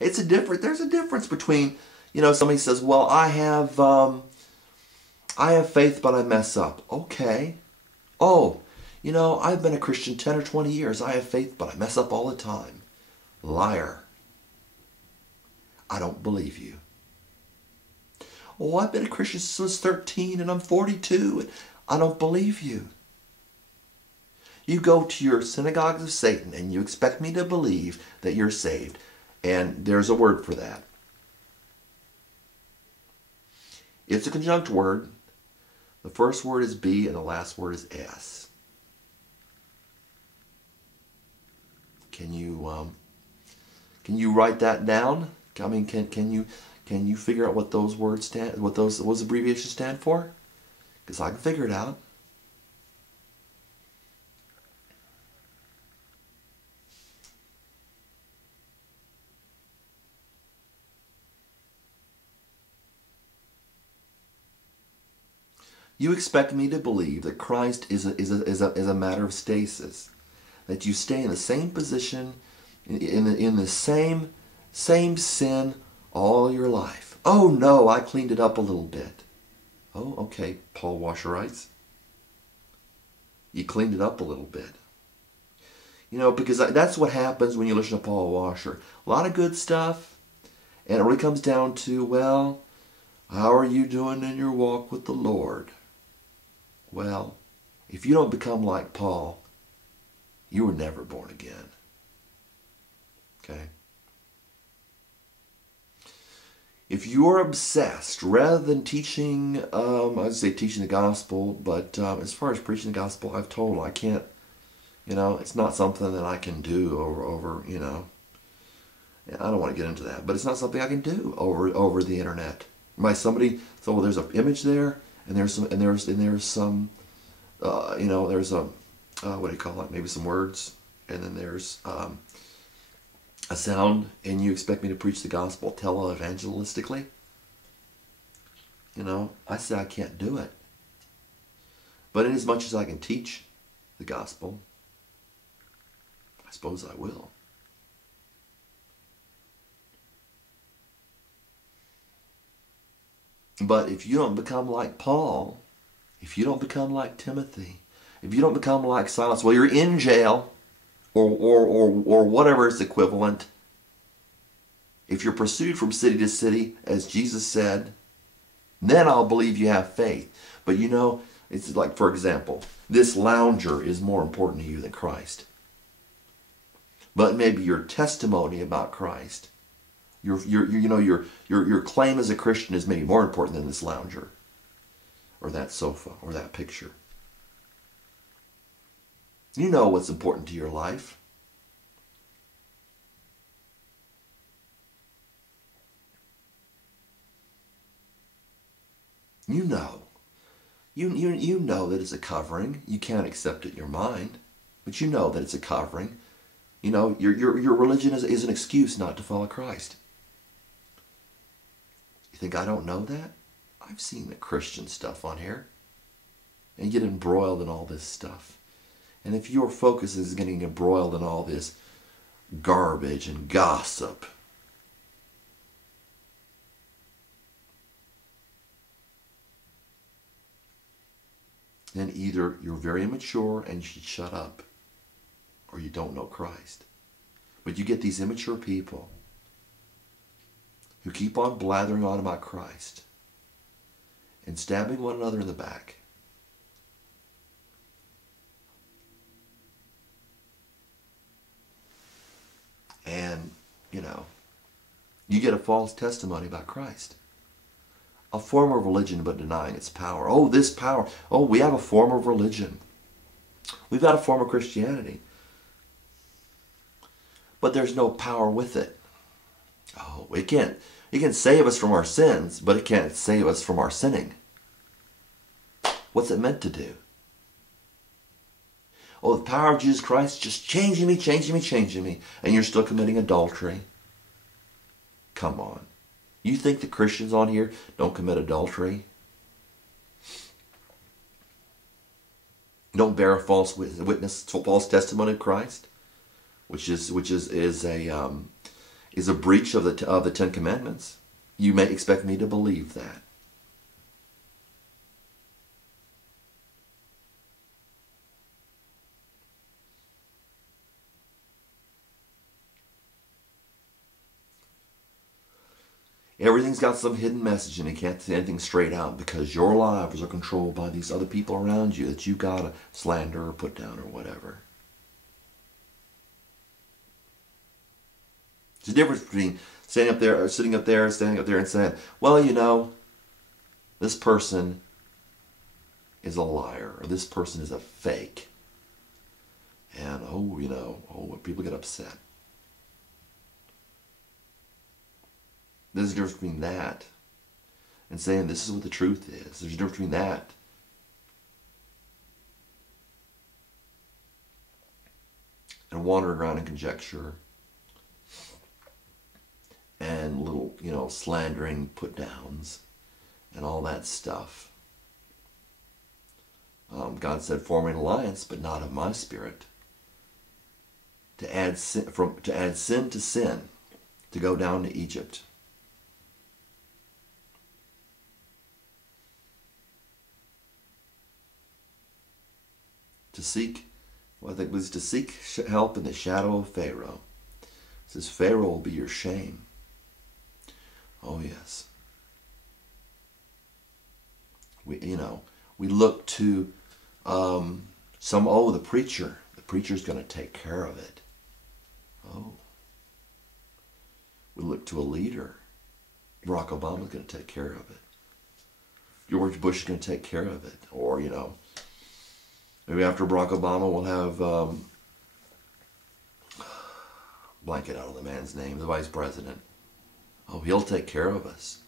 There's a difference between, somebody says, well, I have faith, but I mess up. Okay. Oh, I've been a Christian 10 or 20 years. I have faith, but I mess up all the time. Liar. I don't believe you. Oh, I've been a Christian since I was 13 and I'm 42. And I don't believe you. You go to your synagogues of Satan and you expect me to believe that you're saved. And there's a word for that. It's a conjunct word. The first word is be and the last word is s. Can you write that down? I mean, can you figure out what those words stand, what those abbreviations stand for? Because I can figure it out. You expect me to believe that Christ is a matter of stasis, that you stay in the same position, in the same sin all your life. Oh no, I cleaned it up a little bit. Oh, okay, Paul Washer writes. You cleaned it up a little bit. Because that's what happens when you listen to Paul Washer. A lot of good stuff, and it really comes down to, well, how are you doing in your walk with the Lord? Well, if you don't become like Paul, you were never born again. Okay? If you're obsessed, rather than teaching, I would say teaching the gospel, but as far as preaching the gospel, I've told I can't, it's not something that I can do over I don't want to get into that, but it's not something I can do over the internet. So there's an image there, and there's some, there's a, what do you call it? Maybe some words, and then there's a sound, and you expect me to preach the gospel tele-evangelistically? I say I can't do it. But in as much as I can teach the gospel, I suppose I will. But if you don't become like Paul, if you don't become like Timothy, if you don't become like Silas, well, you're in jail, or whatever is equivalent. If you're pursued from city to city, as Jesus said, then I'll believe you have faith. But it's like, for example, this lounger is more important to you than Christ. But maybe your testimony about Christ, your claim as a Christian is maybe more important than this lounger, or that sofa, or that picture. You know what's important to your life. You know. You know that it's a covering. You can't accept it in your mind, but you know that it's a covering. Your religion is an excuse not to follow Christ. You think I don't know that? I've seen the Christian stuff on here. And you get embroiled in all this stuff. And if your focus is getting embroiled in all this garbage and gossip, then either you're very immature and you should shut up, or you don't know Christ. But you get these immature people who keep on blathering on about Christ and stabbing one another in the back. And, you get a false testimony about Christ. A form of religion but denying its power. Oh, this power. Oh, we have a form of religion. We've got a form of Christianity. But there's no power with it. Oh, it can save us from our sins, but it can't save us from our sinning. What's it meant to do? Oh, the power of Jesus Christ just changing me, and you're still committing adultery. Come on. You think the Christians on here don't commit adultery? Don't bear a false witness, false testimony of Christ, which is is a breach of the Ten Commandments. You may expect me to believe that. Everything's got some hidden message and you can't see anything straight out because your lives are controlled by these other people around you that you gotta slander or put down or whatever. There's a difference between standing up there and saying, well, you know, this person is a liar or this person is a fake. And, people get upset. There's a difference between that and saying this is what the truth is. There's a difference between that and wandering around in conjecture and little, slandering put-downs and all that stuff. God said, form an alliance, but not of my spirit. To add sin to sin, to go down to Egypt. To seek help in the shadow of Pharaoh. It says Pharaoh will be your shame. Oh yes. We look to the preacher. The preacher's going to take care of it. Oh. We look to a leader. Barack Obama's going to take care of it. George Bush is going to take care of it. Or, maybe after Barack Obama we'll have, blanket out of the man's name, the vice president. Oh, he'll take care of us.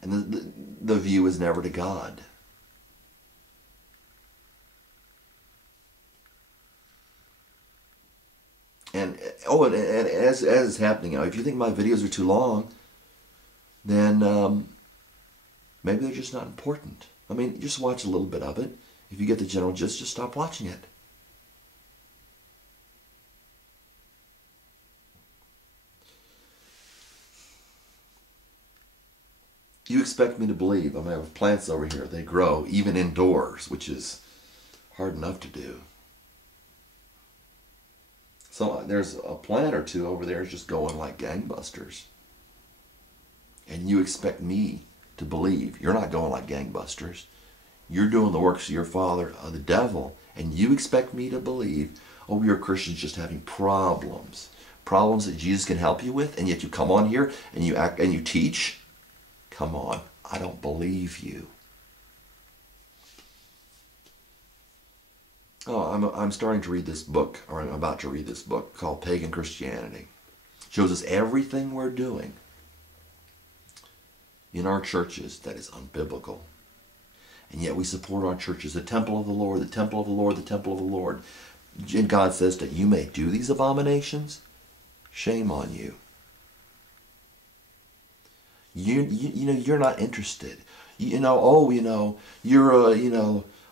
And the view is never to God. And as it's happening now, if you think my videos are too long, then maybe they're just not important. I mean, just watch a little bit of it. If you get the general gist, just stop watching it. You expect me to believe. I mean, I have plants over here. They grow even indoors, which is hard enough to do. So there's a plant or two over there just going like gangbusters. And you expect me to believe. You're not going like gangbusters. You're doing the works of your father, the devil, and you expect me to believe, oh, you're Christians just having problems. Problems that Jesus can help you with, and yet you come on here and you act and you teach? Come on, I don't believe you. Oh, I'm starting to read this book, or I'm about to read this book called Pagan Christianity. It shows us everything we're doing in our churches that is unbiblical. And yet we support our churches, the temple of the Lord, the temple of the Lord, the temple of the Lord. And God says that you may do these abominations. Shame on you. You're not interested. You're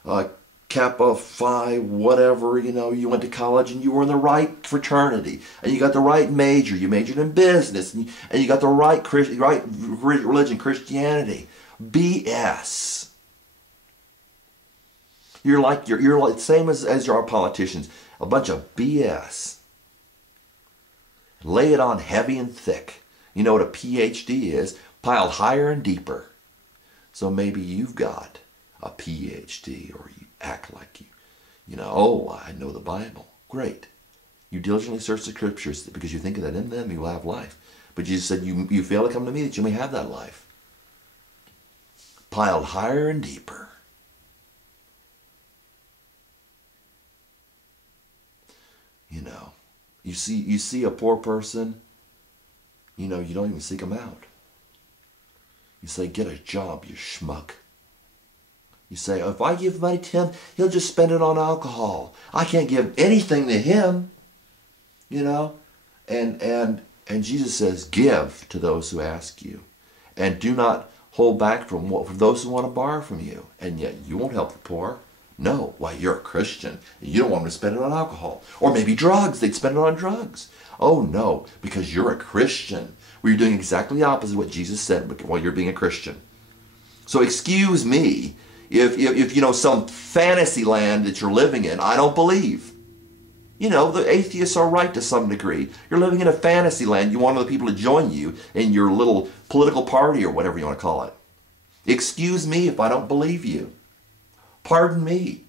a Kappa Phi, whatever, you went to college and you were in the right fraternity and you got the right major. You majored in business and you got the right religion, Christianity. BS. You're like the same as our politicians. A bunch of BS. Lay it on heavy and thick. You know what a PhD is? Piled higher and deeper. So maybe you've got a PhD, or you act like I know the Bible. Great. You diligently search the scriptures because you think that in them you will have life. But Jesus said you fail to come to me that you may have that life. Piled higher and deeper. You see a poor person, you don't even seek them out. You say, get a job, you schmuck. You say, if I give money to him, he'll just spend it on alcohol. I can't give anything to him, And Jesus says, give to those who ask you. And do not hold back from those who want to borrow from you. And yet you won't help the poor. No, why, you're a Christian. You don't want them to spend it on alcohol. Or maybe drugs. They'd spend it on drugs. Oh, no, because you're a Christian. Well, you're doing exactly the opposite of what Jesus said while you're being a Christian. So excuse me if you know, some fantasy land that you're living in, I don't believe. You know, the atheists are right to some degree. You're living in a fantasy land. You want other people to join you in your little political party or whatever you want to call it. Excuse me if I don't believe you. Pardon me.